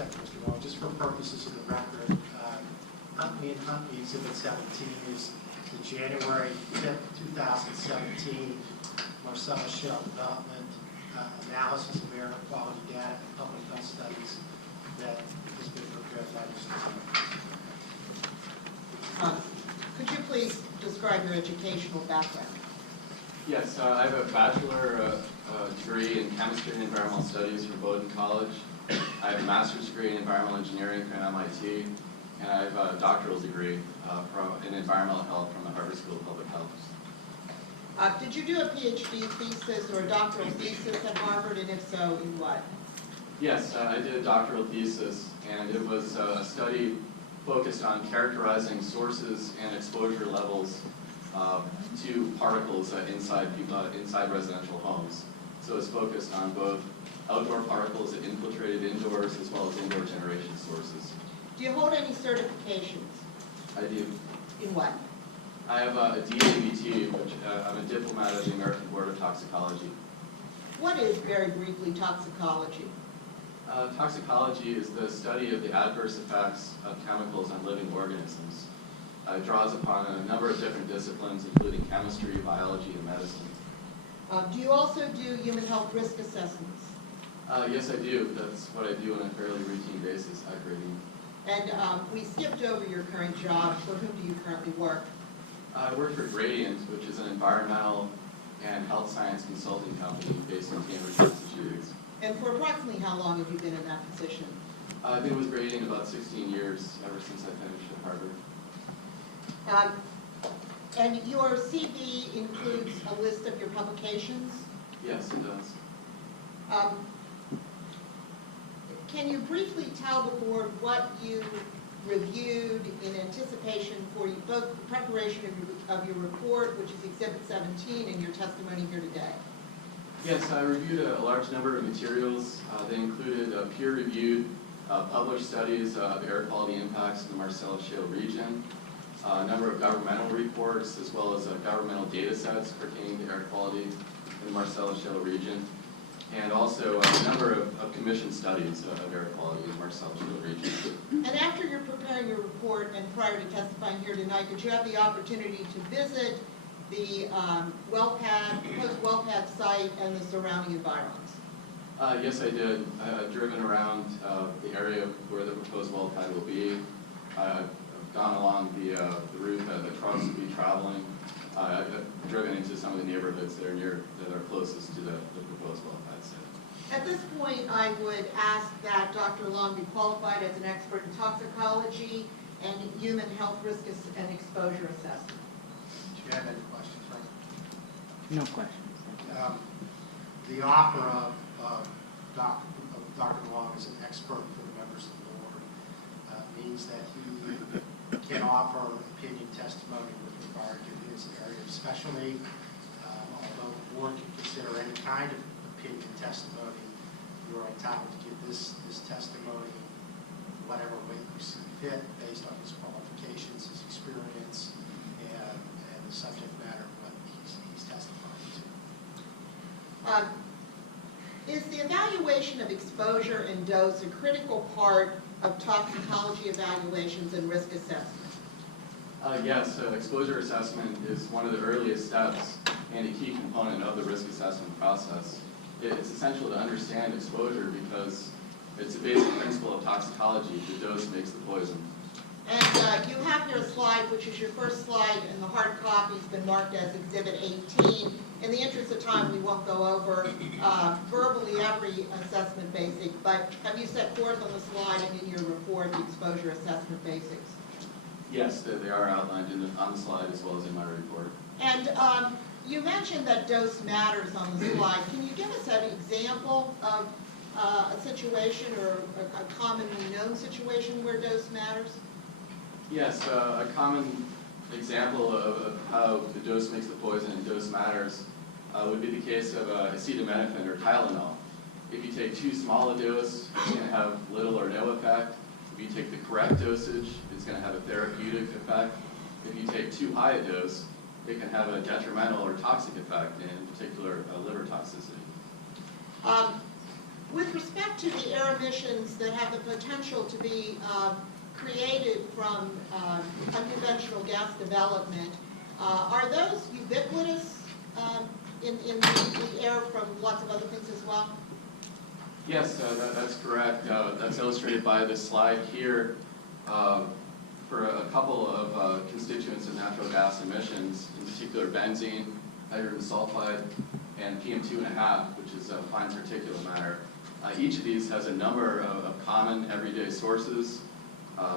second, Mr. Wong. Just for purposes of the record, Huntley Huntley Exhibit 17 is the January 5th, 2017 Marcellus Shale Development Analysis of Air Quality Data and Public Health Studies that has been prepared by Mr. Could you please describe your educational background? Yes, I have a bachelor degree in chemistry and environmental studies from Bowdoin College. I have a master's degree in environmental engineering from MIT, and I have a doctoral degree in environmental health from the Harvard School of Public Health. Did you do a PhD thesis or a doctoral thesis at Harvard, and if so, in what? Yes, I did a doctoral thesis, and it was a study focused on characterizing sources and exposure levels to particles inside residential homes. So it's focused on both outdoor particles that infiltrated indoors as well as indoor generation sources. Do you hold any certifications? I do. In what? I have a DABT, which I'm a diplomat of the American Board of Toxicology. What is, very briefly, toxicology? Toxicology is the study of the adverse effects of chemicals on living organisms. It draws upon a number of different disciplines, including chemistry, biology, and medicine. Do you also do human health risk assessments? Yes, I do. That's what I do on a fairly routine basis at Gradient. And we skipped over your current job. For whom do you currently work? I work for Gradient, which is an environmental and health science consulting company based in Cambridge, Massachusetts. And for approximately how long have you been in that position? I've been with Gradient about 16 years, ever since I finished at Harvard. And your CV includes a list of your publications? Yes, it does. Can you briefly tell the board what you reviewed in anticipation for both the preparation of your report, which is Exhibit 17, and your testimony here today? Yes, I reviewed a large number of materials. They included peer-reviewed published studies of air quality impacts in the Marcellus Shale region, a number of governmental reports, as well as governmental data sets pertaining to air quality in the Marcellus Shale region, and also a number of commissioned studies of air quality in the Marcellus Shale region. And after you're preparing your report and prior to testifying here tonight, did you have the opportunity to visit the proposed well pad site and the surrounding environments? Yes, I did. I've driven around the area where the proposed well pad will be. I've gone along the route that the trucks will be traveling. I've driven into some of the neighborhoods that are closest to the proposed well pad site. At this point, I would ask that Dr. Long be qualified as an expert in toxicology and human health risk and exposure assessment. Do you have any questions, right? No questions. The offer of Dr. Long as an expert for the members of the board means that he can offer opinion testimony with regard to his area of specialty. Although the board can consider any kind of opinion testimony, you are entitled to give this testimony whatever way you see fit based on his qualifications, his experience, and the subject matter of what he's testifying to. Is the evaluation of exposure and dose a critical part of toxicology evaluations and risk assessment? Yes, exposure assessment is one of the earliest steps and a key component of the risk assessment process. It's essential to understand exposure because it's a basic principle of toxicology. The dose makes the poison. And you have your slide, which is your first slide, and the hard copy has been marked as Exhibit 18. In the interest of time, we won't go over verbally every assessment basic, but have you set forth on the slide and in your report the exposure assessment basics? Yes, they are outlined on the slide as well as in my report. And you mentioned that dose matters on the slide. Can you give us an example of a situation or a commonly known situation where dose matters? Yes, a common example of how the dose makes the poison and dose matters would be the case of acetaminophen or Tylenol. If you take too small a dose, it's going to have little or no effect. If you take the correct dosage, it's going to have a therapeutic effect. If you take too high a dose, it can have a detrimental or toxic effect, in particular liver toxicity. With respect to the air emissions that have the potential to be created from unconventional gas development, are those ubiquitous in the air from lots of other things as well? Yes, that's correct. That's illustrated by this slide here. For a couple of constituents of natural gas emissions, in particular benzene, hydrogen sulfide, and PM2.5, which is a fine particulate matter. Each of these has a number of common everyday sources,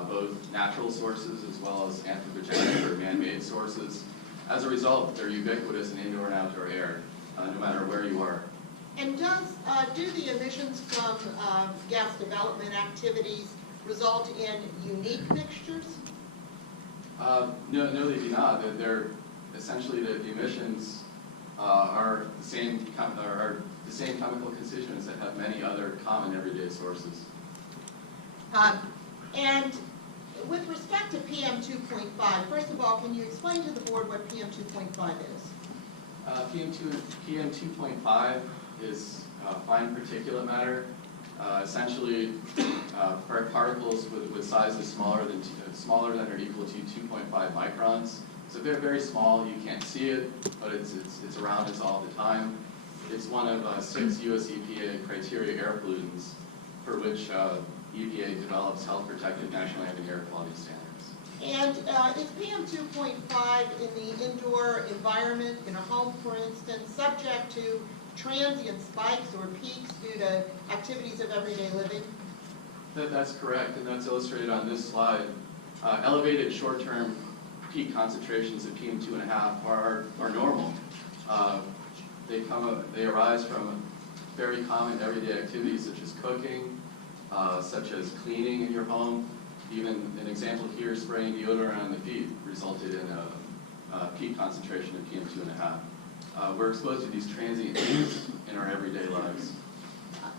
both natural sources as well as anthropogenic or man-made sources. As a result, they're ubiquitous in indoor and outdoor air, no matter where you are. And do the emissions from gas development activities result in unique mixtures? No, they do not. They're essentially the emissions are the same chemical constituents that have many other common everyday sources. And with respect to PM2.5, first of all, can you explain to the board what PM2.5 is? PM2.5 is fine particulate matter. Essentially, particles with sizes smaller than or equal to 2.5 microns. So they're very small. You can't see it, but it's around us all the time. It's one of 6 U.S. EPA criteria air pollutants for which EPA develops health-protected national ambient air quality standards. And is PM2.5 in the indoor environment, in a home, for instance, subject to transient spikes or peaks due to activities of everyday living? That's correct, and that's illustrated on this slide. Elevated short-term peak concentrations of PM2.5 are normal. They arise from very common everyday activities such as cooking, such as cleaning in your home. Even an example here, spraying deodorant on the feet resulted in a peak concentration of PM2.5. We're exposed to these transient peaks in our everyday lives.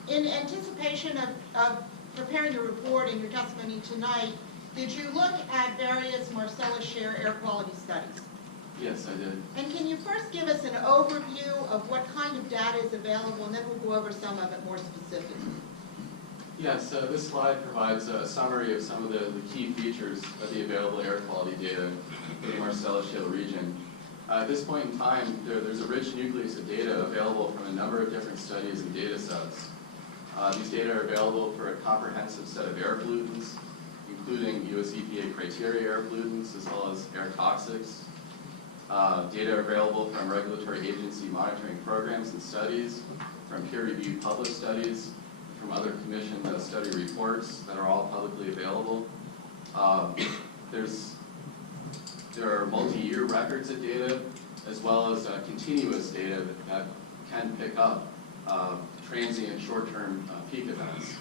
In anticipation of preparing the report and your testimony tonight, did you look at various Marcellus Shale air quality studies? Yes, I did. And can you first give us an overview of what kind of data is available, and then we'll go over some of it more specifically. Yes, this slide provides a summary of some of the key features of the available air quality data for the Marcellus Shale region. At this point in time, there's a rich nucleus of data available from a number of different studies and data sets. These data are available for a comprehensive set of air pollutants, including US EPA criteria air pollutants as well as air toxics. Data are available from regulatory agency monitoring programs and studies, from peer-reviewed published studies, from other commission study reports that are all publicly available. There are multi-year records of data, as well as continuous data that can pick up transient short-term peak events.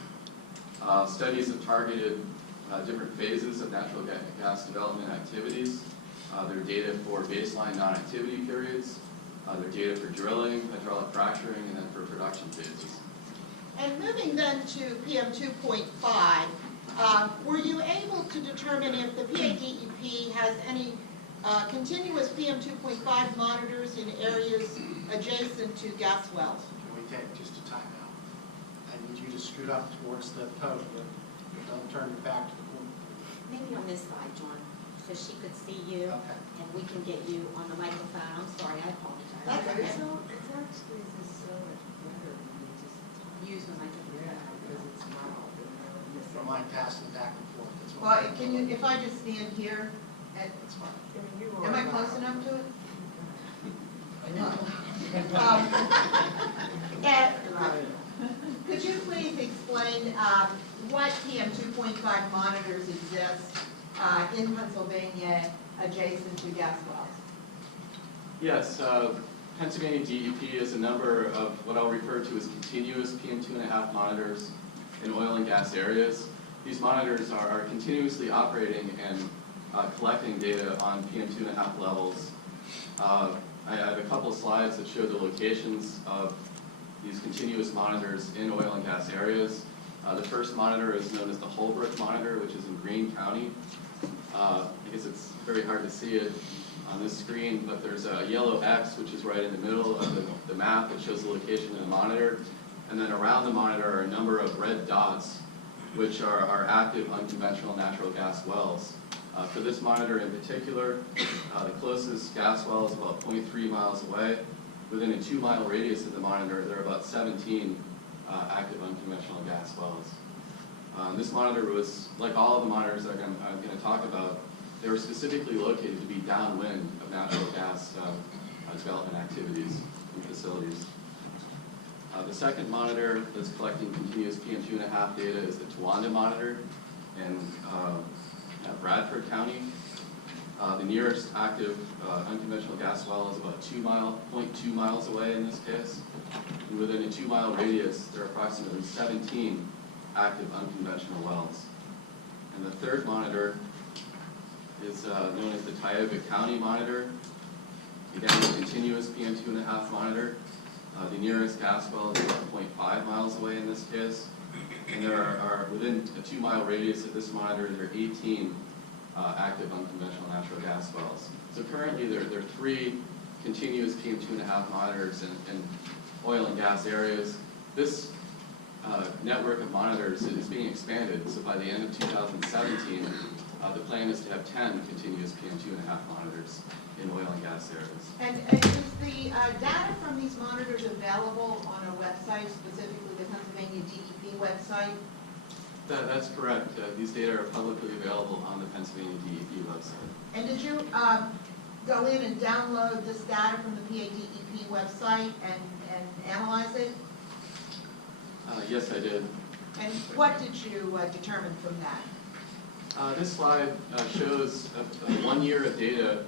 Studies have targeted different phases of natural gas development activities. There are data for baseline non-activity periods. There are data for drilling, hydraulic fracturing, and then for production phases. And moving then to PM2.5, were you able to determine if the PADEP has any continuous PM2.5 monitors in areas adjacent to gas wells? Can we take just a time out? I need you to scoot up towards the podium. Don't turn your back to the board. Maybe on this side, John, so she could see you, Okay. and we can get you on the microphone. I'm sorry, I apologize. That's okay. It's actually just so much better when you just Use the microphone. because it's mild and If you don't mind passing back and forth, that's what. Well, can you, if I just stand here, That's fine. am I close enough to it? Could you please explain what PM2.5 monitors exist in Pennsylvania adjacent to gas wells? Yes, Pennsylvania DEP has a number of what I'll refer to as continuous PM2.5 monitors in oil and gas areas. These monitors are continuously operating and collecting data on PM2.5 levels. I have a couple of slides that show the locations of these continuous monitors in oil and gas areas. The first monitor is known as the Holbrook monitor, which is in Greene County. I guess it's very hard to see it on this screen, but there's a yellow X, which is right in the middle of the map that shows the location of the monitor. And then around the monitor are a number of red dots, which are active unconventional natural gas wells. For this monitor in particular, the closest gas well is about 0.3 miles away. Within a 2-mile radius of the monitor, there are about 17 active unconventional gas wells. This monitor was, like all of the monitors that I'm going to talk about, they were specifically located to be downwind of natural gas development activities and facilities. The second monitor that's collecting continuous PM2.5 data is the Towanda monitor in Bradford County. The nearest active unconventional gas well is about 0.2 miles away in this case. And within a 2-mile radius, there are approximately 17 active unconventional wells. And the third monitor is known as the Tioga County monitor. Again, a continuous PM2.5 monitor. The nearest gas well is about 0.5 miles away in this case. And there are within a 2-mile radius of this monitor, there are 18 active unconventional natural gas wells. So currently there are 3 continuous PM2.5 monitors in oil and gas areas. This network of monitors is being expanded, so by the end of 2017, the plan is to have 10 continuous PM2.5 monitors in oil and gas areas. And is the data from these monitors available on a website, specifically the Pennsylvania DEP website? That's correct. These data are publicly available on the Pennsylvania DEP website. And did you go in and download this data from the PADEP website and analyze it? Yes, I did. And what did you determine from that? This slide shows 1 year of data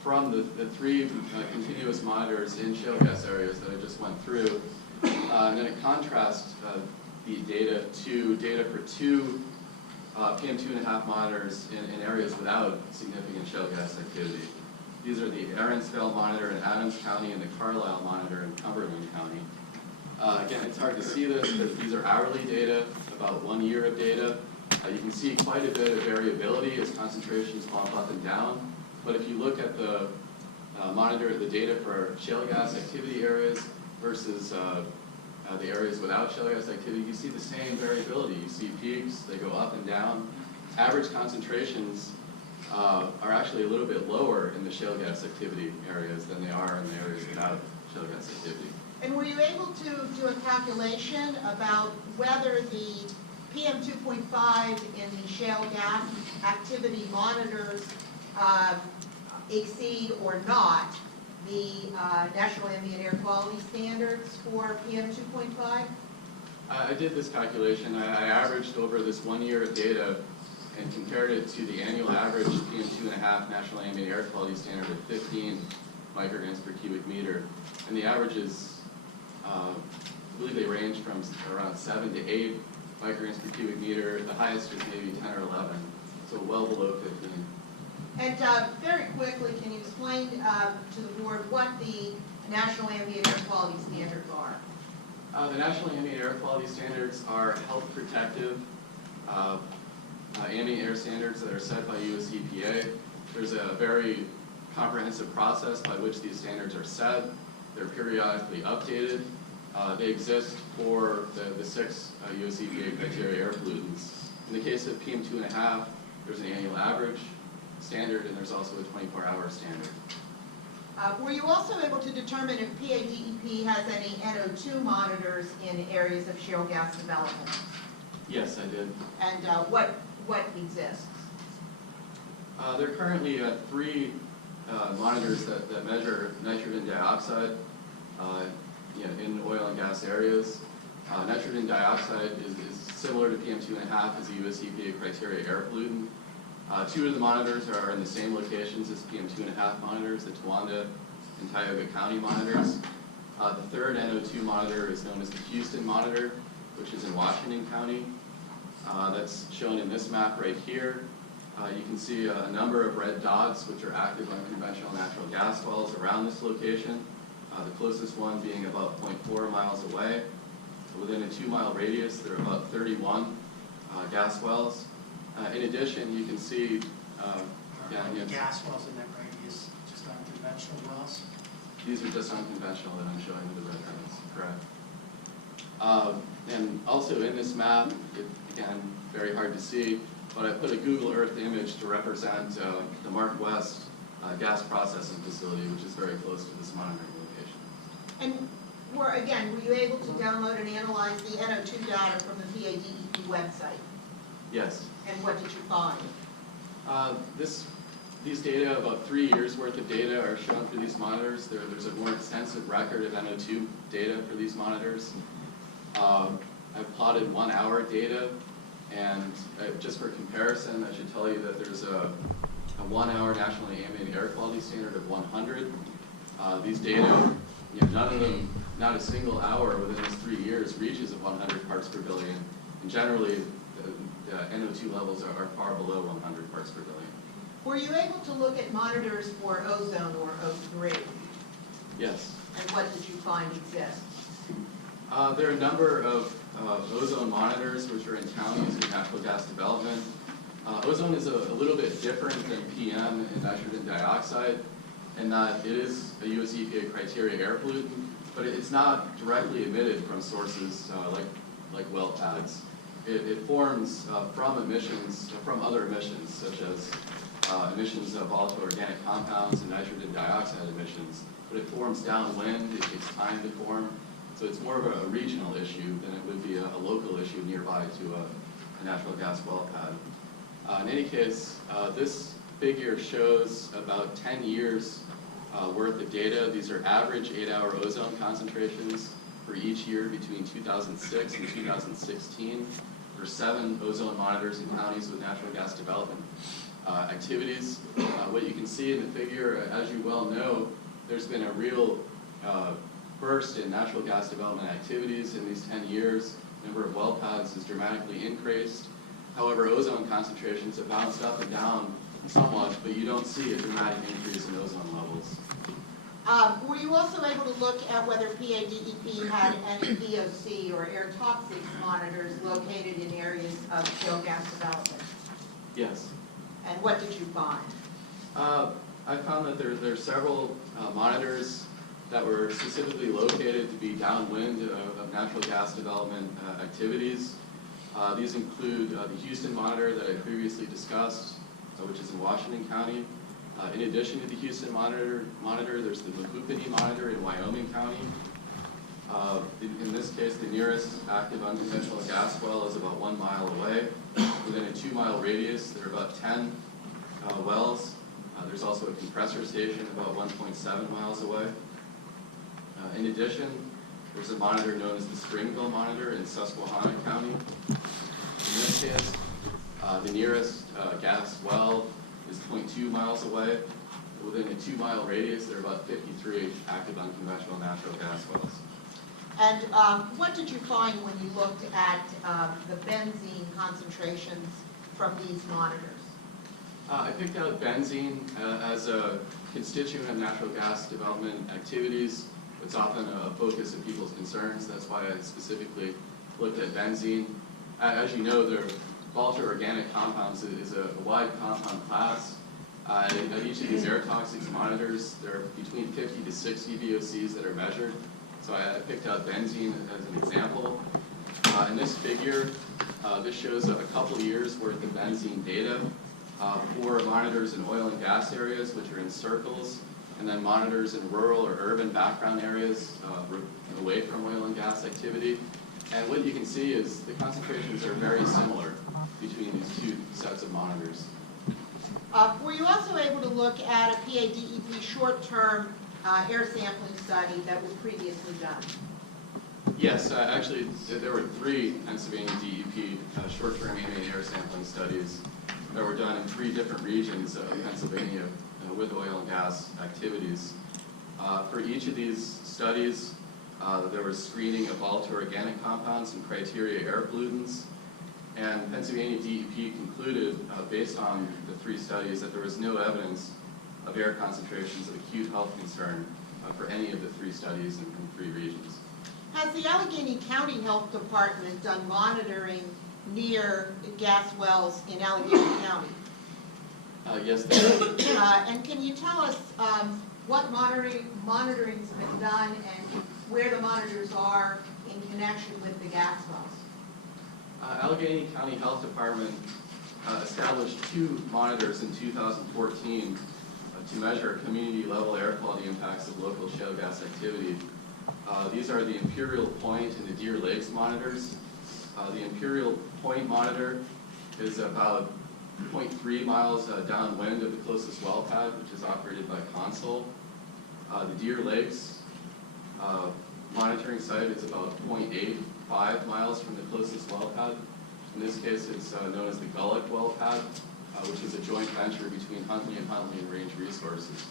from the 3 continuous monitors in shale gas areas that I just went through. And then it contrasts the data to data for 2 PM2.5 monitors in areas without significant shale gas activity. These are the Aaronsville monitor in Adams County and the Carlisle monitor in Cumberland County. Again, it's hard to see this, but these are hourly data, about 1 year of data. You can see quite a bit of variability as concentrations bump up and down. But if you look at the the data for shale gas activity areas versus the areas without shale gas activity, you see the same variability. You see peaks, they go up and down. Average concentrations are actually a little bit lower in the shale gas activity areas than they are in the areas without shale gas activity. And were you able to do a calculation about whether the PM 2.5 in the shale gas activity monitors exceed or not the National Ambient Air Quality Standards for PM 2.5? I did this calculation. I averaged over this 1 year of data and compared it to the annual average PM2.5 National Ambient Air Quality Standard of 15 micrograms per cubic meter. And the averages, I believe they range from around 7 to 8 micrograms per cubic meter. The highest was maybe 10 or 11, so well below 15. And very quickly, can you explain to the board what the National Ambient Air Quality Standards are? The National Ambient Air Quality Standards are health protective ambient air standards that are set by US EPA. There's a very comprehensive process by which these standards are set. They're periodically updated. They exist for the 6 US EPA criteria air pollutants. In the case of PM2.5, there's an annual average standard, and there's also a 24-hour standard. Were you also able to determine if PADEP has any NO2 monitors in areas of shale gas development? Yes, I did. And what exists? There are currently 3 monitors that measure nitrogen dioxide in oil and gas areas. Nitrogen dioxide is similar to PM2.5 as a US EPA criteria air pollutant. 2 of the monitors are in the same locations as PM2.5 monitors, the Towanda and Tioga County monitors. The third NO2 monitor is known as the Houston monitor, which is in Washington County. That's shown in this map right here. You can see a number of red dots, which are active unconventional natural gas wells around this location. The closest one being about 0.4 miles away. Within a 2-mile radius, there are about 31 gas wells. In addition, you can see Gas wells in that radius, just unconventional wells? these are just unconventional that I'm showing with the red dots, correct? And also in this map, again, very hard to see, but I put a Google Earth image to represent the Mark West gas processing facility, which is very close to this monitoring location. And were you able to download and analyze the NO2 data from the PADEP website? Yes. And what did you find? These data, about 3 years worth of data are shown for these monitors. There's a more extensive record of NO2 data for these monitors. I've plotted 1 hour data, and just for comparison, I should tell you that there's a 1 hour nationally ambient air quality standard of 100. These data, none of them, not a single hour within those 3 years reaches 100 parts per billion. And generally, the NO2 levels are far below 100 parts per billion. Were you able to look at monitors for ozone or O3? Yes. And what did you find exists? There are a number of ozone monitors which are in counties in natural gas development. Ozone is a little bit different than PM and nitrogen dioxide in that it is a US EPA criteria air pollutant, but it's not directly emitted from sources like well pads. It forms from emissions, from other emissions, such as emissions of volatile organic compounds and nitrogen dioxide emissions, but it forms downwind, it takes time to form, so it's more of a regional issue than it would be a local issue nearby to a natural gas well pad. In any case, this figure shows about 10 years worth of data. These are average 8-hour ozone concentrations for each year between 2006 and 2016. There are 7 ozone monitors in counties with natural gas development activities. What you can see in the figure, as you well know, there's been a real burst in natural gas development activities in these 10 years. The number of well pads has dramatically increased. However, ozone concentrations have bounced up and down somewhat, but you don't see a dramatic increase in ozone levels. Were you also able to look at whether PADEP had any VOC or air toxics monitors located in areas of shale gas development? Yes. And what did you find? I found that there are several monitors that were specifically located to be downwind of natural gas development activities. These include the Houston monitor that I previously discussed, which is in Washington County. In addition to the Houston monitor, there's the Mahoopany monitor in Wyoming County. In this case, the nearest active unconventional gas well is about 1 mile away. Within a 2-mile radius, there are about 10 wells. There's also a compressor station about 1.7 miles away. In addition, there's a monitor known as the Springville monitor in Susquehanna County. In this case, the nearest gas well is 0.2 miles away. Within a 2-mile radius, there are about 53 active unconventional natural gas wells. And what did you find when you looked at the benzene concentrations from these monitors? I picked out benzene as a constituent of natural gas development activities. It's often a focus of people's concerns. That's why I specifically looked at benzene. As you know, the volatile organic compounds is a wide compound class. At each of these air toxics monitors, there are between 50 to 60 VOCs that are measured. So I picked out benzene as an example. In this figure, this shows a couple years worth of benzene data for monitors in oil and gas areas, which are in circles, and then monitors in rural or urban background areas away from oil and gas activity. And what you can see is the concentrations are very similar between these two sets of monitors. Were you also able to look at a PADEP short-term air sampling study that was previously done? Yes, actually, there were 3 Pennsylvania DEP short-term ambient air sampling studies that were done in 3 different regions of Pennsylvania with oil and gas activities. For each of these studies, there was screening of volatile organic compounds and criteria air pollutants. And Pennsylvania DEP concluded, based on the 3 studies, that there was no evidence of air concentrations of acute health concern for any of the 3 studies in 3 regions. Has the Allegheny County Health Department done monitoring near gas wells in Allegheny County? Yes, they have. And can you tell us what monitoring's been done and where the monitors are in connection with the gas wells? Allegheny County Health Department established 2 monitors in 2014 to measure community-level air quality impacts of local shale gas activity. These are the Imperial Point and the Deer Lakes monitors. The Imperial Point monitor is about 0.3 miles downwind of the closest well pad, which is operated by Consol. The Deer Lakes monitoring site is about 0.85 miles from the closest well pad. In this case, it's known as the Gullet well pad, which is a joint venture between Huntley Huntley and Range Resources.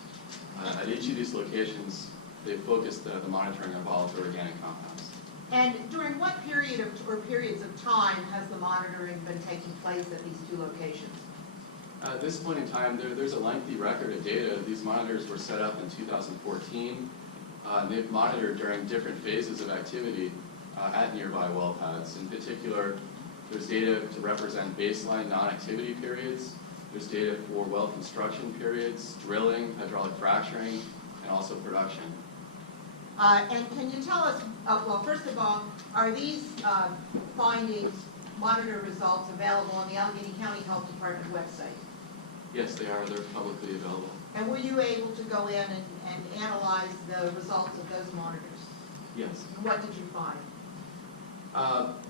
At each of these locations, they focused the monitoring on volatile organic compounds. And during what period of, or periods of time has the monitoring been taking place at these 2 locations? At this point in time, there's a lengthy record of data. These monitors were set up in 2014. And they've monitored during different phases of activity at nearby well pads. In particular, there's data to represent baseline non-activity periods. There's data for well construction periods, drilling, hydraulic fracturing, and also production. And can you tell us, well, first of all, are these findings, monitor results, available on the Allegheny County Health Department website? Yes, they are. They're publicly available. And were you able to go in and analyze the results of those monitors? Yes. And what did you find?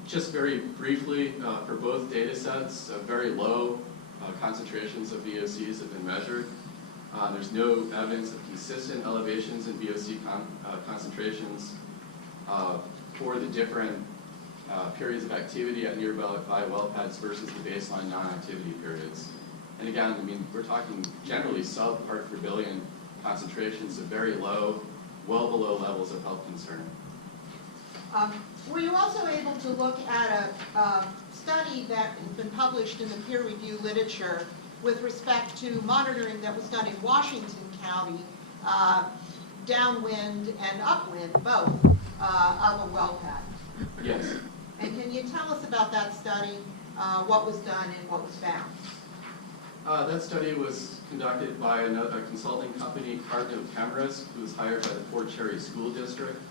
Just very briefly, for both data sets, very low concentrations of VOCs have been measured. There's no evidence of consistent elevations in VOC concentrations for the different periods of activity at nearby well pads versus the baseline non-activity periods. And again, I mean, we're talking generally sub-part per billion concentrations of very low, well below levels of health concern. Were you also able to look at a study that has been published in the peer review literature with respect to monitoring that was done in Washington County, downwind and upwind, both, of a well pad? Yes. And can you tell us about that study, what was done and what was found? That study was conducted by a consulting company, Cardinal Chemist, who was hired by the Fort Cherry School District.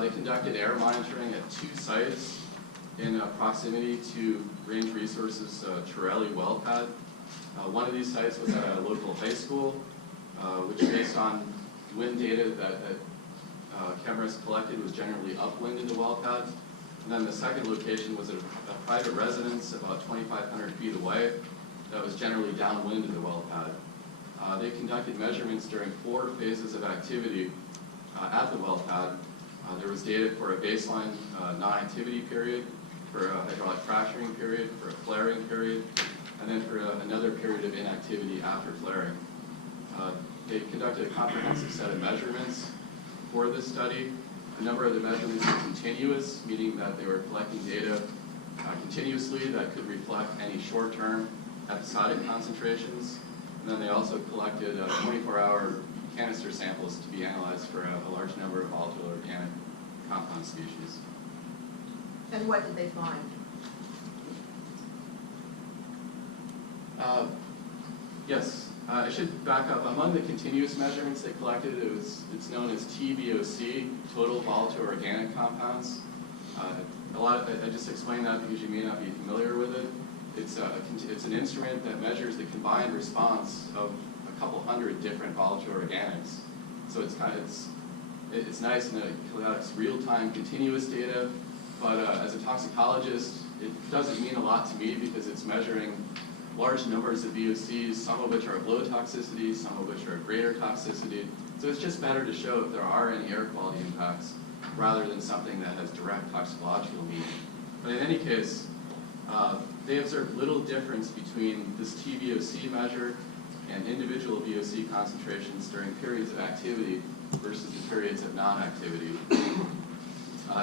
They conducted air monitoring at 2 sites in proximity to Range Resources' Torelli well pad. One of these sites was at a local high school, which based on wind data that Chemist collected was generally upwind in the well pad. And then the second location was at a private residence about 2,500 feet away that was generally downwind of the well pad. They conducted measurements during 4 phases of activity at the well pad. There was data for a baseline non-activity period, for a hydraulic fracturing period, for a flaring period, and then for another period of inactivity after flaring. They conducted a comprehensive set of measurements for this study. A number of the measurements were continuous, meaning that they were collecting data continuously that could reflect any short-term episodic concentrations. And then they also collected 24-hour canister samples to be analyzed for a large number of volatile organic compound species. And what did they find? Yes, I should back up. Among the continuous measurements they collected, it's known as TVOC, total volatile organic compounds. I just explained that because you may not be familiar with it. It's an instrument that measures the combined response of a couple hundred different volatile organics. So it's nice in that it collects real-time continuous data, but as a toxicologist, it doesn't mean a lot to me because it's measuring large numbers of VOCs, some of which are of low toxicity, some of which are of greater toxicity. So it's just better to show if there are any air quality impacts rather than something that has direct toxicological meaning. But in any case, they observed little difference between this TVOC measure and individual VOC concentrations during periods of activity versus the periods of non-activity.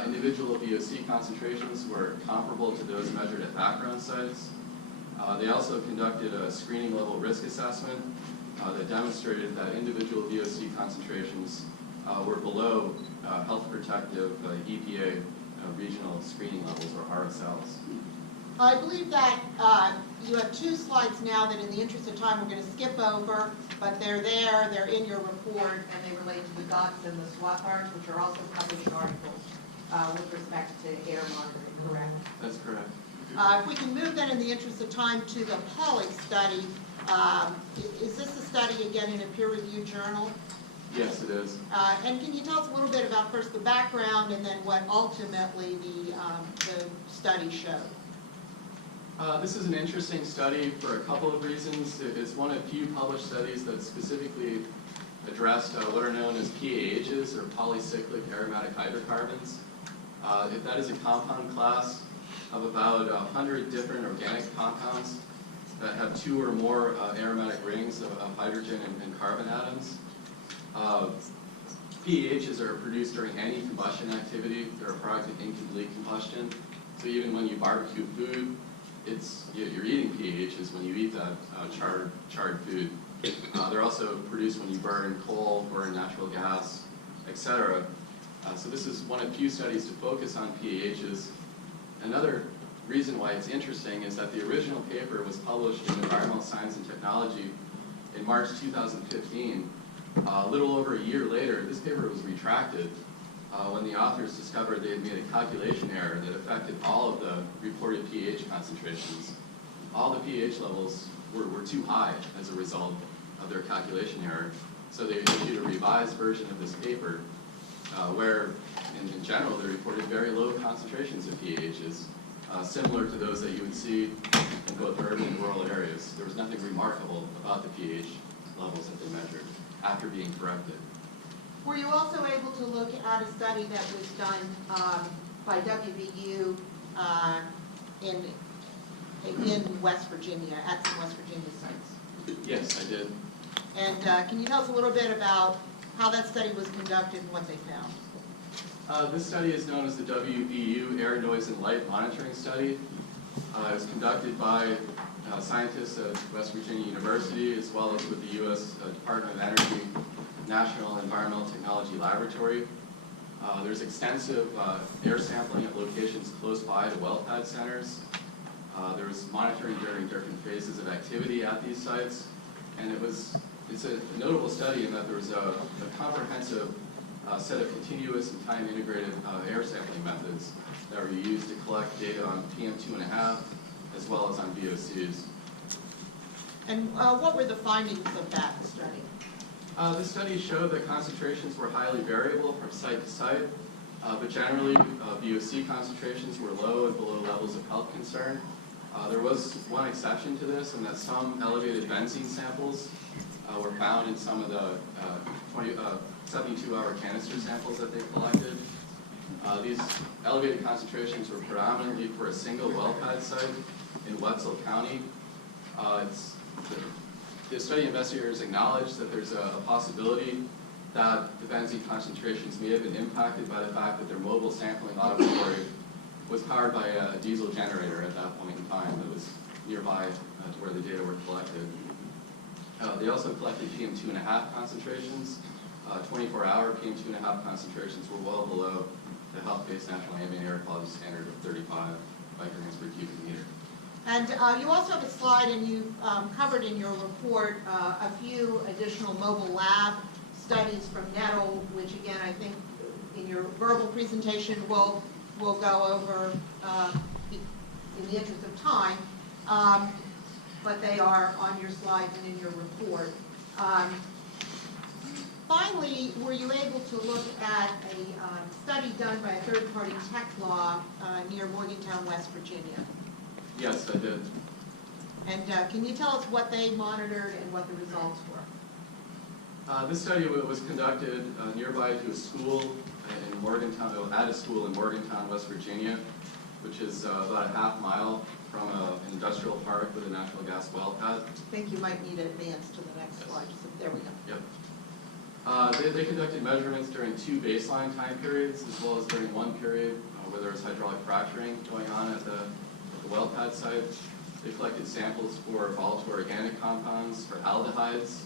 Individual VOC concentrations were comparable to those measured at background sites. They also conducted a screening level risk assessment that demonstrated that individual VOC concentrations were below health protective EPA regional screening levels, or RSLs. I believe that you have 2 slides now that in the interest of time we're going to skip over, but they're there, they're in your report, and they relate to the GOTS and the SWAT parts, which are also published articles. with respect to air monitoring, correct? That's correct. If we can move then in the interest of time to the Pauly study, is this a study again in a peer-reviewed journal? Yes, it is. And can you tell us a little bit about first the background and then what ultimately the study showed? This is an interesting study for a couple of reasons. It's one of few published studies that specifically addressed what are known as PAHs, or polycyclic aromatic hydrocarbons. That is a compound class of about 100 different organic compounds that have 2 or more aromatic rings of hydrogen and carbon atoms. PAHs are produced during any combustion activity. They're a product of incomplete combustion. So even when you barbecue food, you're eating PAHs when you eat that charred food. They're also produced when you burn coal, burn natural gas, etc. So this is one of few studies to focus on PAHs. Another reason why it's interesting is that the original paper was published in Environmental Science and Technology in March 2015. A little over a year later, this paper was retracted when the authors discovered they had made a calculation error that affected all of the reported pH concentrations. All the pH levels were too high as a result of their calculation error. So they issued a revised version of this paper where, in general, they reported very low concentrations of pHs, similar to those that you would see in both urban and rural areas. There was nothing remarkable about the pH levels that they measured after being corrected. Were you also able to look at a study that was done by WVU in West Virginia, at some West Virginia sites? Yes, I did. And can you tell us a little bit about how that study was conducted and what they found? This study is known as the WVU Air, Noise, and Light Monitoring Study. It was conducted by scientists at West Virginia University, as well as with the U.S. Department of Energy National Environmental Technology Laboratory. There's extensive air sampling at locations close by to well pad centers. There was monitoring during different phases of activity at these sites, and it's a notable study in that there was a comprehensive set of continuous and time-integrated air sampling methods that were used to collect data on PM2.5 as well as on VOCs. And what were the findings of that study? This study showed that concentrations were highly variable from site to site, but generally VOC concentrations were low and below levels of health concern. There was one exception to this, in that some elevated benzene samples were found in some of the 72-hour canister samples that they collected. These elevated concentrations were predominantly for a single well pad site in Wetzel County. The study investigators acknowledged that there's a possibility that the benzene concentrations may have been impacted by the fact that their mobile sampling laboratory was powered by a diesel generator at that point in time that was nearby to where the data were collected. They also collected PM2.5 concentrations. 24-hour PM2.5 concentrations were well below the health-based national ambient air quality standard of 35 micrograms per cubic meter. And you also have a slide, and you covered in your report a few additional mobile lab studies from Nettle, which again, I think in your verbal presentation we'll go over in the interest of time, but they are on your slides and in your report. Finally, were you able to look at a study done by a third-party tech law near Morgantown, West Virginia? Yes, I did. And can you tell us what they monitored and what the results were? This study was conducted nearby to a school in Morgantown, at a school in Morgantown, West Virginia, which is about a half mile from an industrial park with a natural gas well pad. I think you might need to advance to the next slide. So there we go. Yep. They conducted measurements during 2 baseline time periods, as well as during one period where there was hydraulic fracturing going on at the well pad site. They collected samples for volatile organic compounds, for aldehydes,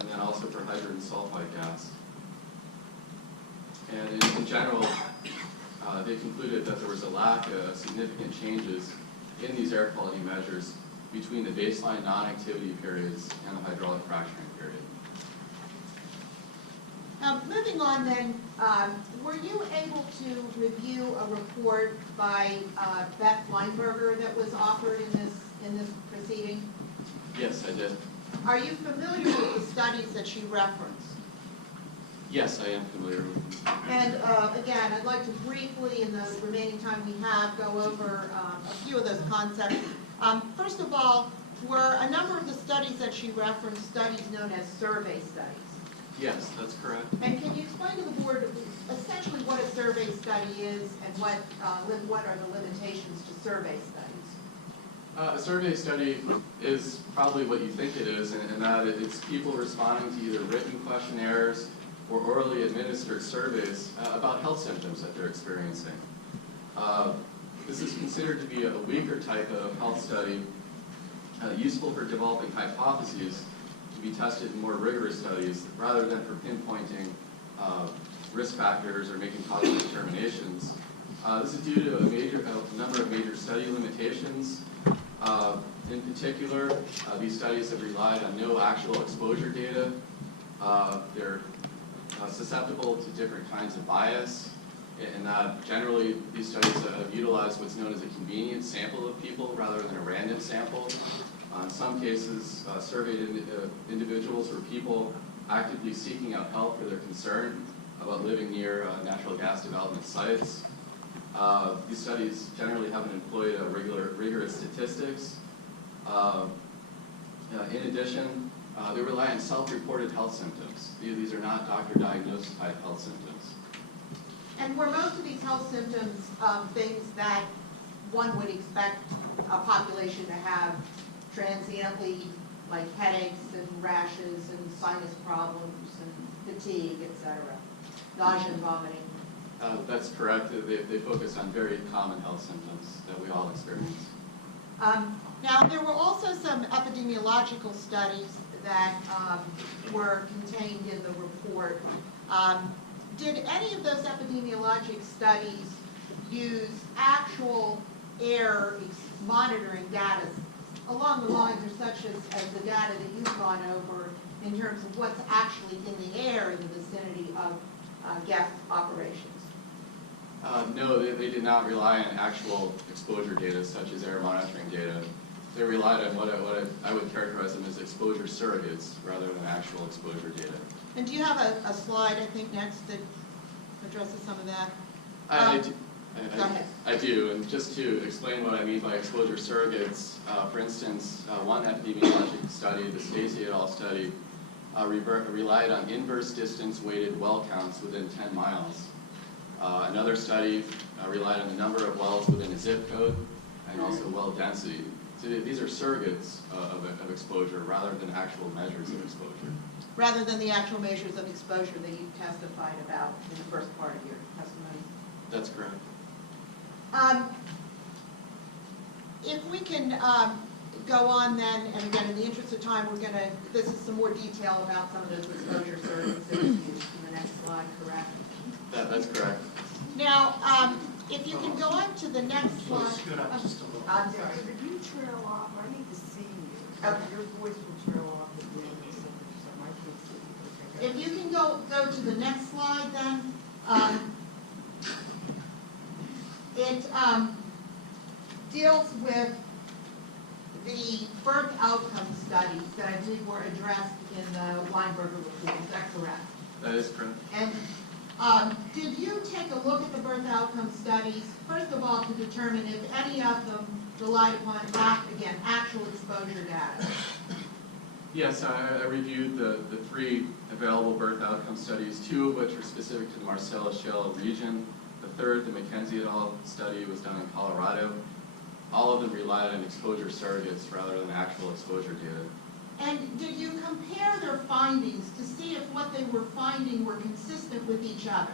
and then also for hydrogen sulfide gas. And in general, they concluded that there was a lack of significant changes in these air quality measures between the baseline non-activity periods and the hydraulic fracturing period. Moving on then Were you able to review a report by Beth Weinberger that was offered in this proceeding? Yes, I did. Are you familiar with the studies that she referenced? Yes, I am familiar with them. And again, I'd like to briefly, in the remaining time we have, go over a few of those concepts. First of all, were a number of the studies that she referenced studies known as survey studies? Yes, that's correct. And can you explain to the board essentially what a survey study is and what are the limitations to survey studies? A survey study is probably what you think it is, in that it's people responding to either written questionnaires or orally administered surveys about health symptoms that they're experiencing. This is considered to be a weaker type of health study, useful for developing hypotheses to be tested in more rigorous studies rather than for pinpointing risk factors or making causal determinations. This is due to a number of major study limitations. In particular, these studies have relied on no actual exposure data. They're susceptible to different kinds of bias, in that generally these studies have utilized what's known as a convenient sample of people rather than a random sample. In some cases, surveyed individuals were people actively seeking out help for their concern about living near natural gas development sites. These studies generally haven't employed rigorous statistics. In addition, they rely on self-reported health symptoms. These are not doctor-diagnosed type health symptoms. And were most of these health symptoms things that one would expect a population to have transiently, like headaches and rashes and sinus problems and fatigue, etc., nausea and vomiting? That's correct. They focus on very common health symptoms that we all experience. Now, there were also some epidemiological studies that were contained in the report. Did any of those epidemiologic studies use actual air monitoring data along the lines or such as the data that you've gone over in terms of what's actually in the air in the vicinity of gas operations? No, they did not rely on actual exposure data such as air monitoring data. They relied on what I would characterize them as exposure surrogates rather than actual exposure data. And do you have a slide, I think, next that addresses some of that? Go ahead. I do, and just to explain what I mean by exposure surrogates, for instance, one epidemiologic study, the Stacy et al. Study, relied on inverse distance weighted well counts within 10 miles. Another study relied on the number of wells within a zip code and also well density. So these are surrogates of exposure rather than actual measures of exposure. Rather than the actual measures of exposure that you testified about in the first part of your testimony. That's correct. If we can go on then, and again, in the interest of time, this is some more detail about some of those exposure surrogates that you used in the next slide, correct? That's correct. Now, if you can go on to the next slide. Let's scoot up just a little. I'm sorry. Could you trail off? I need to see you. Okay. Your voice will trail off at the end of the sentence, so I can't see you. If you can go to the next slide then. It deals with the birth outcome studies that I believe were addressed in the Weinberger report. Is that correct? That is correct. And did you take a look at the birth outcome studies, first of all, to determine if any of them relied upon, again, actual exposure data? Yes, I reviewed the three available birth outcome studies, two of which were specific to the Marcellus Shale region. The third, the McKenzie et al. Study, was done in Colorado. All of them relied on exposure surrogates rather than actual exposure data. And did you compare their findings to see if what they were finding were consistent with each other?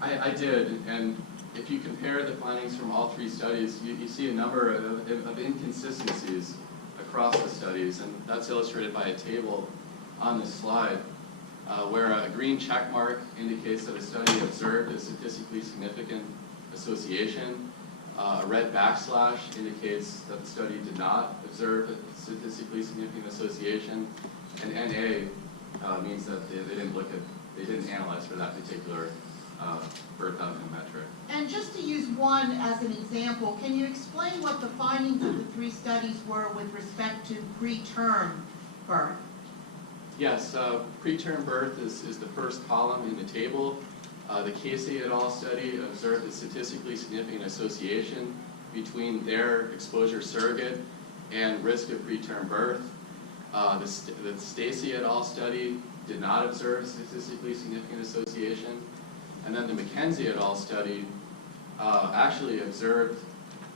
I did, and if you compare the findings from all three studies, you see a number of inconsistencies across the studies, and that's illustrated by a table on this slide, where a green check mark indicates that a study observed a statistically significant association. A red backslash indicates that the study did not observe a statistically significant association, and NA means that they didn't look at they didn't analyze for that particular birth outcome metric. And just to use one as an example, can you explain what the findings of the 3 studies were with respect to preterm birth? Yes, preterm birth is the first column in the table. The Casey et al. Study observed a statistically significant association between their exposure surrogate and risk of preterm birth. The Stacy et al. Study did not observe a statistically significant association. And then the McKenzie et al. Study actually observed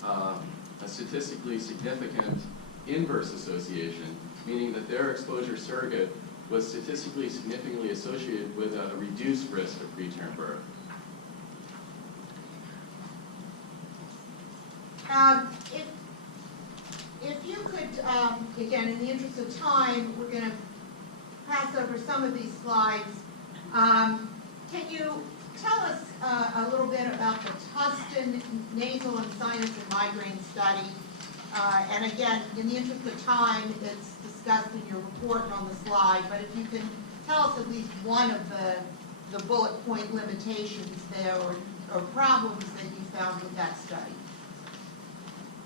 a statistically significant inverse association, meaning that their exposure surrogate was statistically significantly associated with a reduced risk of preterm birth. If you could, again, in the interest of time, we're going to pass over some of these slides. Can you tell us a little bit about the Tustin nasal and sinus and migraine study? And again, in the interest of time, it's discussed in your report and on the slide, but if you can tell us at least one of the bullet point limitations there or problems that you found with that study.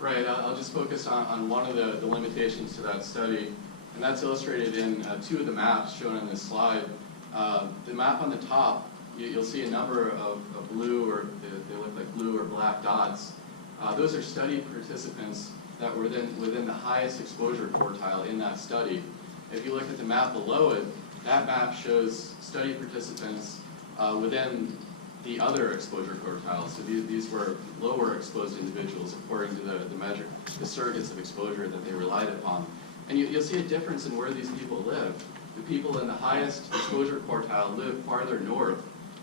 Right, I'll just focus on one of the limitations to that study, and that's illustrated in 2 of the maps shown in this slide. The map on the top, you'll see a number of blue, or they look like blue or black dots. Those are study participants that were within the highest exposure quartile in that study. If you look at the map below it, that map shows study participants within the other exposure quartiles. So these were lower exposed individuals according to the surrogates of exposure that they relied upon. And you'll see a difference in where these people live. The people in the highest exposure quartile live farther north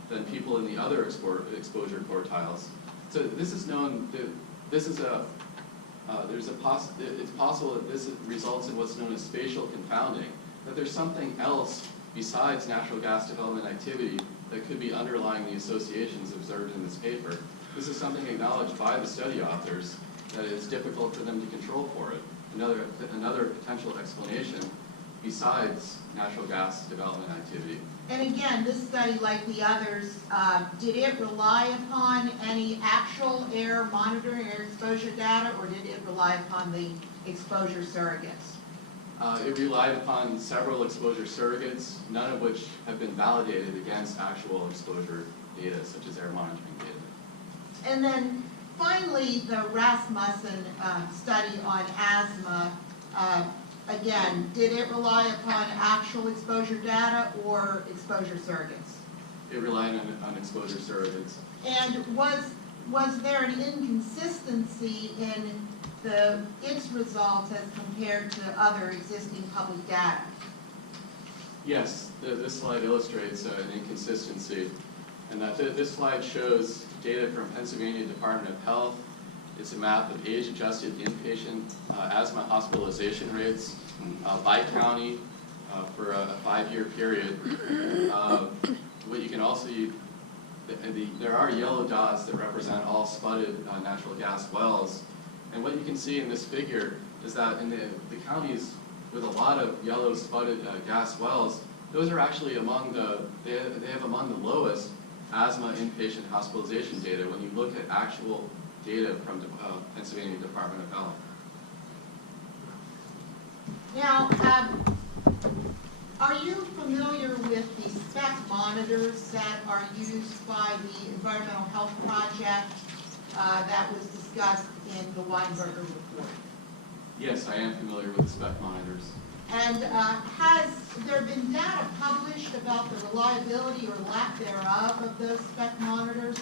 than people in the other exposure quartiles. So this is known, it's possible that this results in what's known as spatial confounding, that there's something else besides natural gas development activity that could be underlying the associations observed in this paper. This is something acknowledged by the study authors, that it's difficult for them to control for it. Another potential explanation besides natural gas development activity. And again, this study, like the others, did it rely upon any actual air monitoring or exposure data, or did it rely upon the exposure surrogates? It relied upon several exposure surrogates, none of which have been validated against actual exposure data, such as air monitoring data. And then finally, the Rasmussen study on asthma, again, did it rely upon actual exposure data or exposure surrogates? It relied on exposure surrogates. And was there an inconsistency in its results as compared to other existing public data? Yes, this slide illustrates an inconsistency, and that this slide shows data from Pennsylvania Department of Health. It's a map of age-adjusted inpatient asthma hospitalization rates by county for a 5-year period. What you can also see, there are yellow dots that represent all sputted natural gas wells. And what you can see in this figure is that in the counties with a lot of yellow sputted gas wells, those are actually they have among the lowest asthma inpatient hospitalization data when you look at actual data from Pennsylvania Department of Health. Now, are you familiar with the spec monitors that are used by the Environmental Health Project that was discussed in the Weinberger report? Yes, I am familiar with the spec monitors. And has there been data published about the reliability or lack thereof of those spec monitors?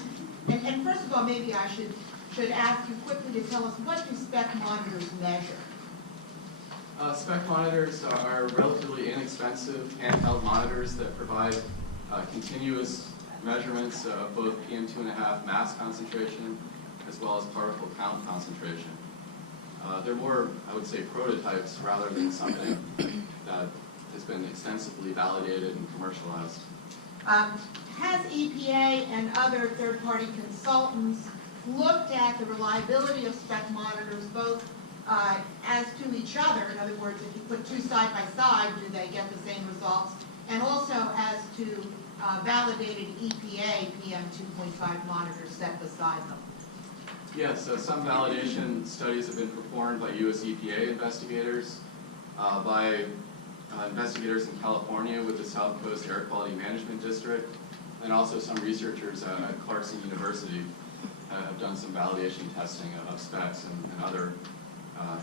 And first of all, maybe I should ask you quickly to tell us, what do spec monitors measure? Spec monitors are relatively inexpensive handheld monitors that provide continuous measurements of both PM2.5 mass concentration as well as particle count concentration. They're more, I would say, prototypes rather than something that has been extensively validated and commercialized. Has EPA and other third-party consultants looked at the reliability of spec monitors both as to each other? In other words, if you put 2 side by side, do they get the same results? And also as to validated EPA PM 2.5 monitors set beside them. Yes, so some validation studies have been performed by US EPA investigators, by investigators in California with the South Coast Air Quality Management District, and also some researchers at Clarkson University have done some validation testing of specs and other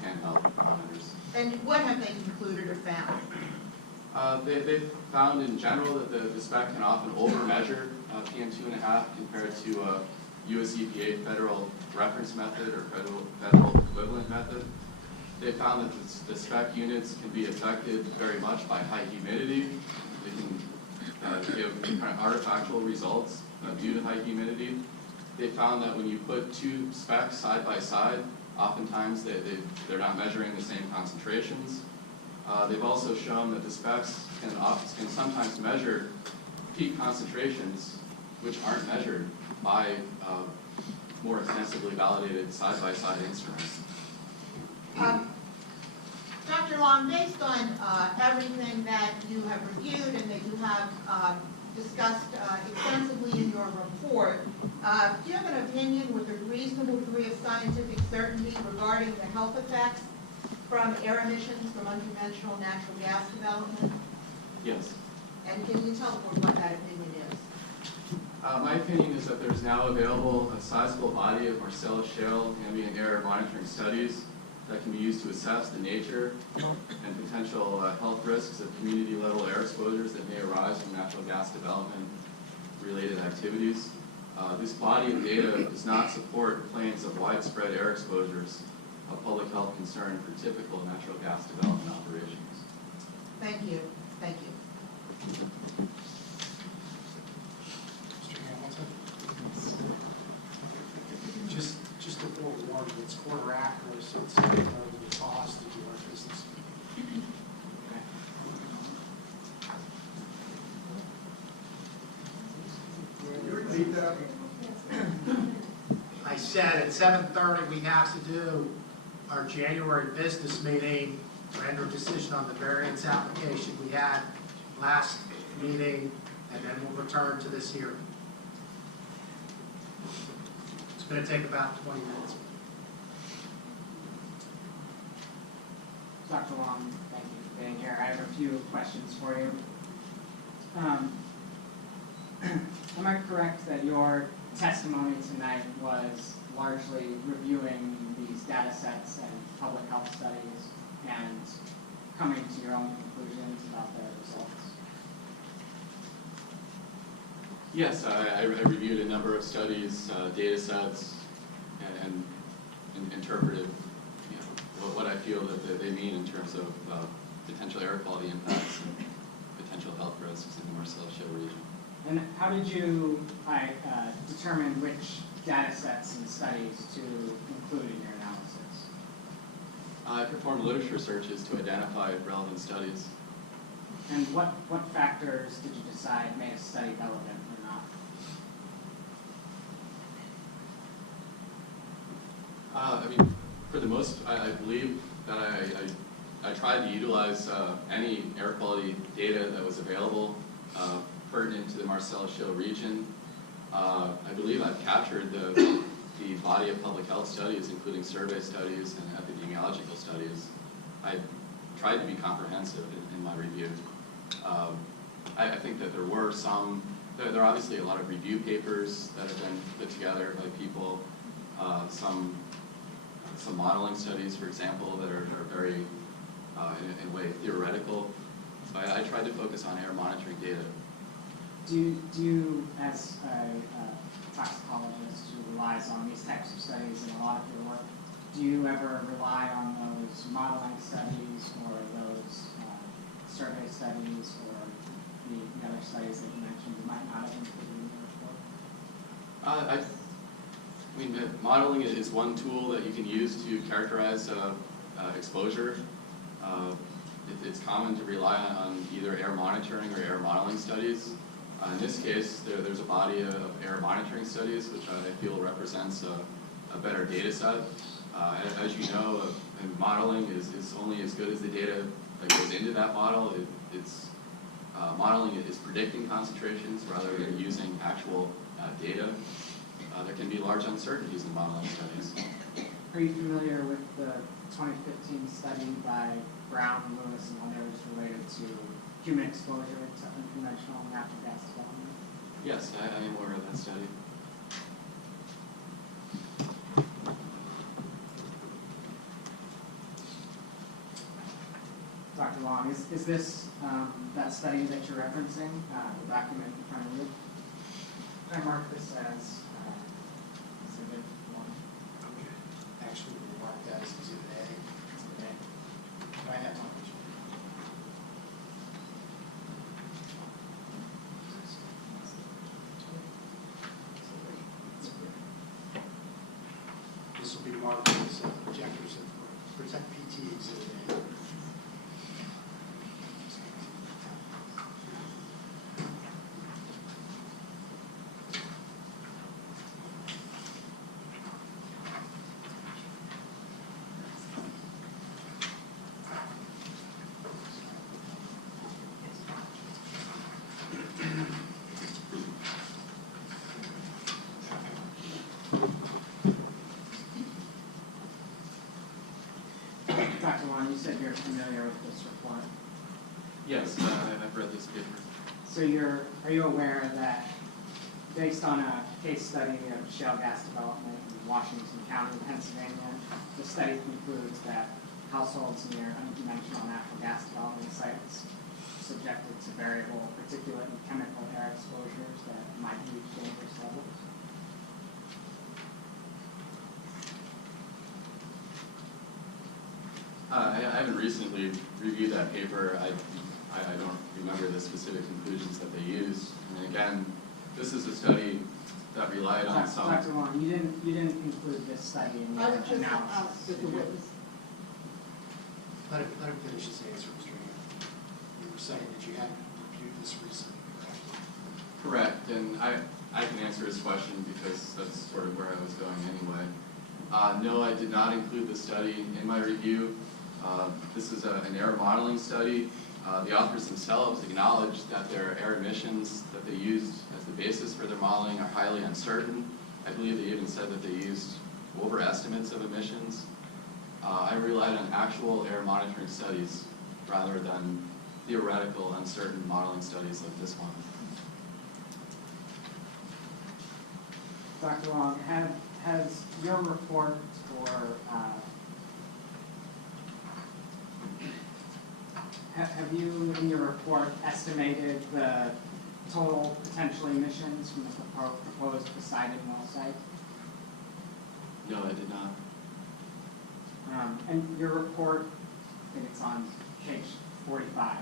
handheld monitors. And what have they concluded or found? They've found in general that the spec can often over-measure PM 2.5 compared to US EPA federal reference method or federal equivalent method. They found that the spec units can be affected very much by high humidity. They can give kind of artifactual results due to high humidity. They found that when you put two specs side by side, oftentimes they're not measuring the same concentrations. They've also shown that the specs can sometimes measure peak concentrations which aren't measured by more extensively validated side-by-side instruments. Dr. Long, based on everything that you have reviewed and that you have discussed extensively in your report, do you have an opinion with a reasonable degree of scientific certainty regarding the health effects from air emissions from unconventional natural gas development? Yes. And can you tell the board what that opinion is? My opinion is that there's now available a sizable body of Marcellus Shale ambient air monitoring studies that can be used to assess the nature and potential health risks of community-level air exposures that may arise from natural gas development-related activities. This body of data does not support claims of widespread air exposures, a public health concern for typical natural gas development operations. Thank you. Thank you. Mr. Hamilton? Just to forewarn, it's quarter after, so it's the cost to do our business. Can you repeat that? I said at 7:30, we have to do our January business meeting, render decision on the variance application we had last meeting, and then we'll return to this hearing. It's going to take about 20 minutes. Dr. Long, thank you for being here. I have a few questions for you. Am I correct that your testimony tonight was largely reviewing these data sets and public health studies and coming to your own conclusions about their results? Yes, I reviewed a number of studies, data sets, and interpreted what I feel that they mean in terms of potential air quality impacts and potential health risks in the Marcellus Shale region. And how did you determine which data sets and studies to include in your analysis? I performed literature searches to identify relevant studies. And what factors did you decide made a study relevant or not? For the most, I believe that I tried to utilize any air quality data that was available pertinent to the Marcellus Shale region. I believe I've captured the body of public health studies, including survey studies and epidemiological studies. I tried to be comprehensive in my review. I think that there are obviously a lot of review papers that have been put together by people, some modeling studies, for example, that are very, in a way, theoretical. So I tried to focus on air monitoring data. Do you, as a toxicologist who relies on these types of studies in a lot of your work, do you ever rely on those modeling studies or those survey studies or the other studies that you mentioned you might not have included in your report? Modeling is one tool that you can use to characterize exposure. It's common to rely on either air monitoring or air modeling studies. In this case, there's a body of air monitoring studies, which I feel represents a better data set. As you know, modeling is only as good as the data that goes into that model. modeling is predicting concentrations rather than using actual data, there can be large uncertainties in modeling studies. Are you familiar with the 2015 study by Brown, Lewis, and others related to human exposure to unconventional natural gas development? Yes, I am aware of that study. Dr. Long, is this that study that you're referencing, the document in front of you? Can I mark this as exhibit 1? Okay. Actually, we mark that as exhibit A. Exhibit A. I have one. This will be marked as objectives of Protect PT exhibit A. Dr. Long, you said you're familiar with this report. Yes, I've read this paper. So are you aware that based on a case study of shale gas development in Washington County, Pennsylvania, the study concludes that households near unconventional natural gas development sites are subjected to variable particulate and chemical air exposures that might reach dangerous levels? I haven't recently reviewed that paper. I don't remember the specific conclusions that they used. And again, this is a study that relied on some. Dr. Long, you didn't include this study in I your would just analysis. ask that the witness. Let him finish his answer, Mr. Hammond. You were saying that you hadn't reviewed this recently, correct? Correct, and I can answer his question because that's sort of where I was going anyway. No, I did not include the study in my review. This is an air modeling study. The authors themselves acknowledged that their air emissions that they used as the basis for their modeling are highly uncertain. I believe they even said that they used overestimates of emissions. I relied on actual air monitoring studies rather than theoretical, uncertain modeling studies like this one. Dr. Long, has your report or have you, in your report, estimated the total potential emissions from the proposed Poseidon well site? No, I did not. And your report, I think it's on page 45,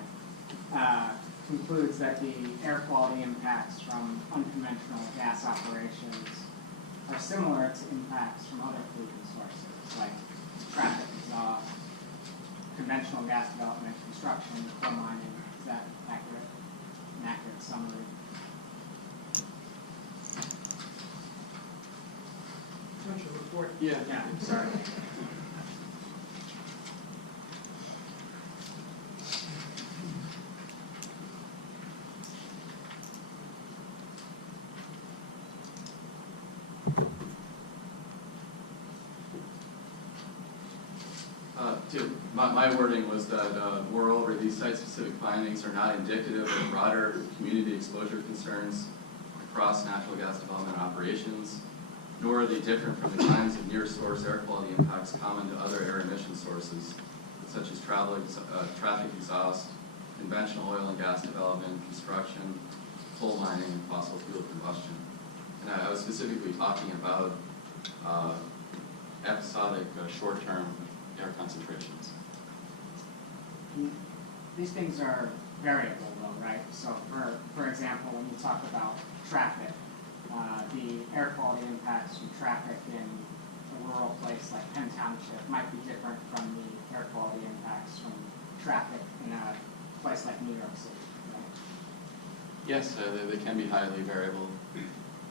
concludes that the air quality impacts from unconventional gas operations are similar to impacts from other pollutant sources, like traffic exhaust, conventional gas development, construction, coal mining. Is that accurate? An accurate summary? Township report. Yeah. Yeah, sorry. My wording was that, moreover, these site-specific findings are not indicative of broader community exposure concerns across natural gas development operations, nor are they different from the kinds of near-source air quality impacts common to other air emission sources, such as traffic exhaust, conventional oil and gas development, construction, coal mining, and fossil fuel combustion. And I was specifically talking about episodic, short-term air concentrations. These things are variable though, right? So for example, when you talk about traffic, the air quality impacts from traffic in a rural place like Penn Township might be different from the air quality impacts from traffic in a place like New York City, right? Yes, they can be highly variable.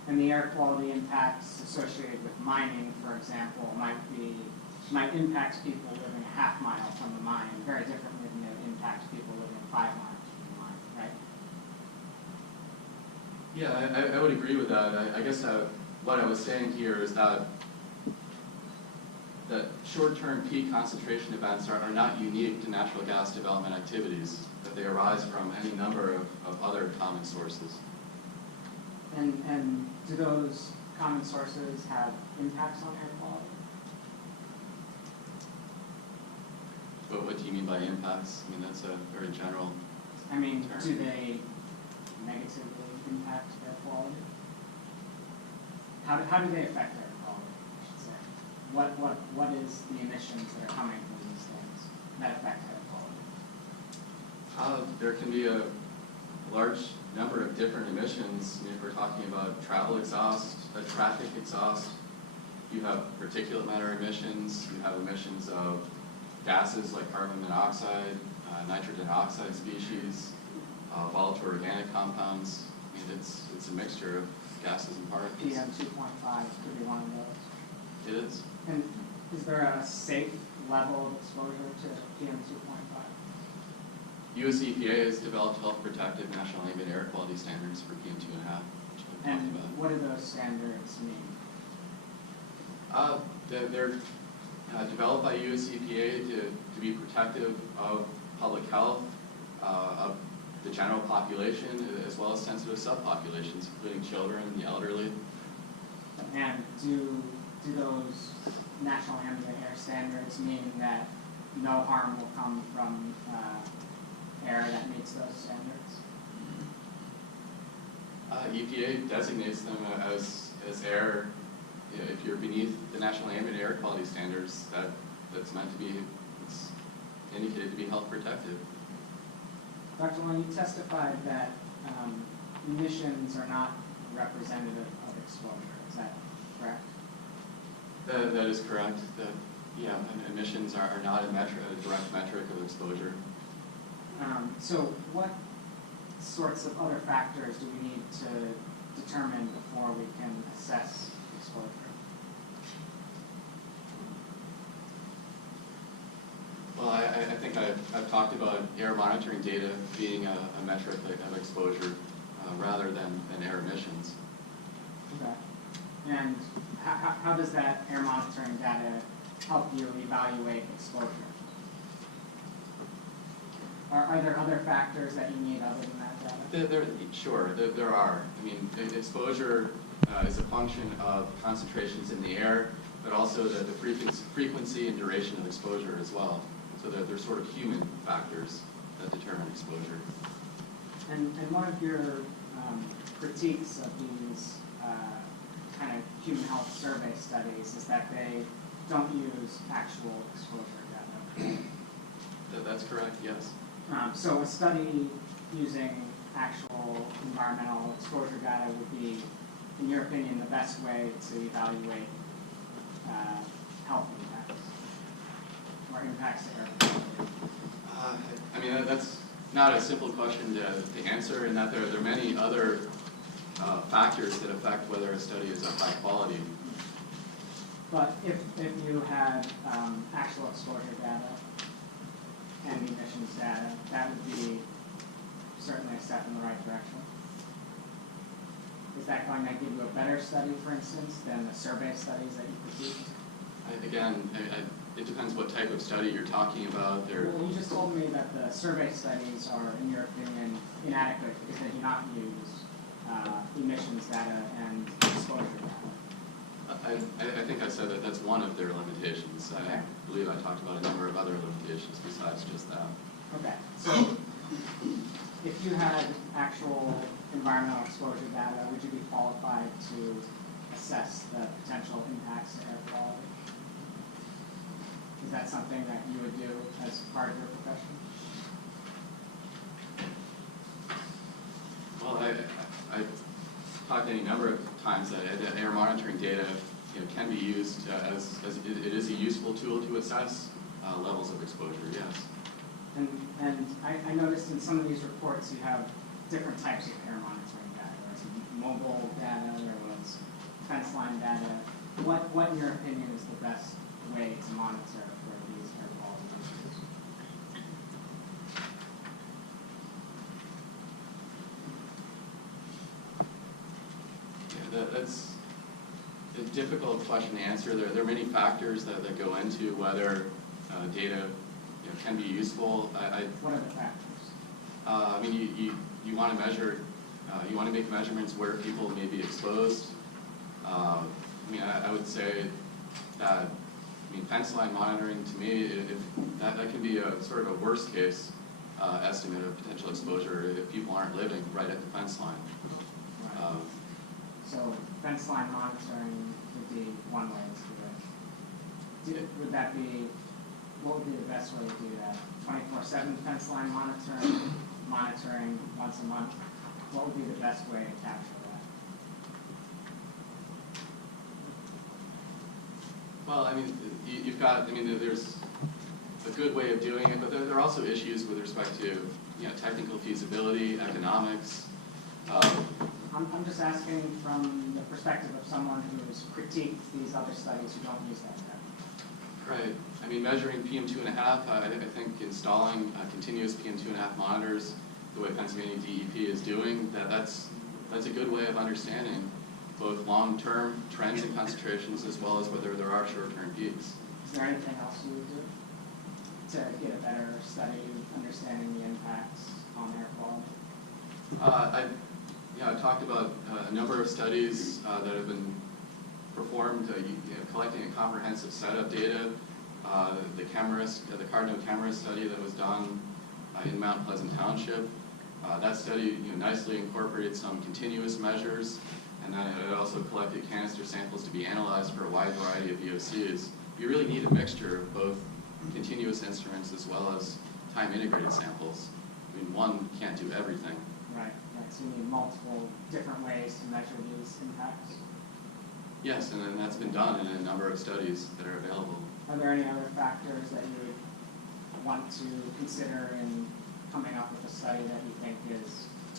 And the air quality impacts associated with mining, for example, might impact people living a half mile from the mine very differently than it impacts people living 5 miles from the mine, right? Yeah, I would agree with that. I guess what I was saying here is that short-term peak concentration events are not unique to natural gas development activities, that they arise from any number of other common sources. And do those common sources have impacts on air quality? But what do you mean by impacts? I mean, that's a very general I mean, term. do they negatively impact air quality? How do they affect air quality, I should say? What is the emissions that are coming from these things that affect air quality? There can be a large number of different emissions. I mean, if we're talking about travel exhaust, traffic exhaust, you have particulate matter emissions, you have emissions of gases like carbon monoxide, nitrogen oxide species, volatile organic compounds. I mean, it's a mixture of gases and particles. PM 2.5 could be one of those. It is. And is there a safe level of exposure to PM 2.5? US EPA has developed health protective national ambient air quality standards for PM 2.5, which I talked And about. what do those standards mean? They're developed by US EPA to be protective of public health, of the general population, as well as sensitive subpopulations, including children and the elderly. And do those national ambient air standards mean that no harm will come from air that meets those standards? EPA designates them as air. You know, if you're beneath the national ambient air quality standards, that's meant to be, it's indicated to be health protective. Dr. Long, you testified that emissions are not representative of exposure. Is that correct? That is correct. Emissions are not a direct metric of exposure. So what sorts of other factors do we need to determine before we can assess exposure? Well, I think I've talked about air monitoring data being a metric of exposure rather than air emissions. Okay. And how does that air monitoring data help you evaluate exposure? Are there other factors that you need other than that data? Sure, there are. I mean, exposure is a function of concentrations in the air, but also the frequency and duration of exposure as well. So they're sort of human factors that determine exposure. And one of your critiques of these kind of human health survey studies is that they don't use actual exposure data. That's correct, yes. So a study using actual environmental exposure data would be, in your opinion, the best way to evaluate health impacts or impacts to air quality. I mean, that's not a simple question to answer, in that there are many other factors that affect whether a study is of high quality. But if you had actual exposure data and emissions data, that would be certainly a step in the right direction. Is that going to give you a better study, for instance, than the survey studies that you critiqued? Again, it depends what type of study you're talking about. Well, you just told me that the survey studies are, in your opinion, inadequate because they do not use emissions data and exposure data. I think I said that that's one of their limitations. Okay. I believe I talked about a number of other limitations besides just that. Okay, so if you had actual environmental exposure data, would you be qualified to assess the potential impacts to air quality? Is that something that you would do as part of your profession? Well, I've talked any number of times that air monitoring data can be used as it is a useful tool to assess levels of exposure, yes. And I noticed in some of these reports you have different types of air monitoring data. There's mobile data, there was fence line data. What in your opinion is the best way to monitor for these air quality issues? that's a difficult question to answer. There are many factors that go into whether data can be useful. What are the factors? I mean, you want to measure, you want to make measurements where people may be exposed. I mean, I would say that, I mean, fence line monitoring to me, that can be a sort of a worst case estimate of potential exposure if people aren't living right at the fence line. Right. So fence line monitoring would be one way to do it. Would that be, what would be the best way to do that? 24/7 fence line monitoring once a month? What would be the best way to capture that? Well, I mean, you've got, I mean, there's a good way of doing it, but there are also issues with respect to, technical feasibility, economics. I'm just asking from the perspective of someone who's critiqued these other studies who don't use that term. Right. I mean, measuring PM2.5, I think installing continuous PM2.5 monitors, the way Pennsylvania DEP is doing, that's a good way of understanding both long-term trends and concentrations as well as whether there are short-term peaks. Is there anything else you would do to get a better study understanding the impacts on air quality? I've talked about a number of studies that have been performed, collecting a comprehensive set of data. The Cardinal camera study that was done in Mount Pleasant Township. That study nicely incorporated some continuous measures, and then it also collected canister samples to be analyzed for a wide variety of VOCs. You really need a mixture of both continuous instruments as well as time-integrated samples. I mean, one can't do everything. Right. So you need multiple different ways to measure these impacts. Yes, and then that's been done in a number of studies that are available. Are there any other factors that you would want to consider in coming up with a study that you think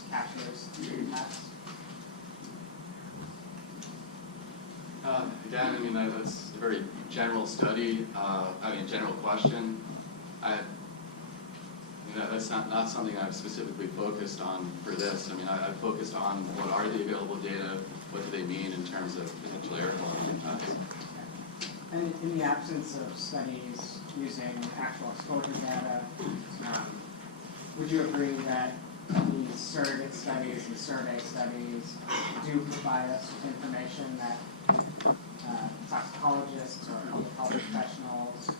captures the impacts? Again, I mean, that's a very general study, general question. That's not something I've specifically focused on for this. I mean, I've focused on what are the available data, what do they mean in terms of potential air quality impacts. And in the absence of studies using actual exposure data, would you agree that these surrogate studies and survey studies do provide us with information that toxicologists or public health professionals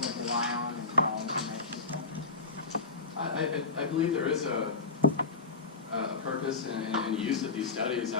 would rely on and draw information from? I believe there is a purpose and use of these studies.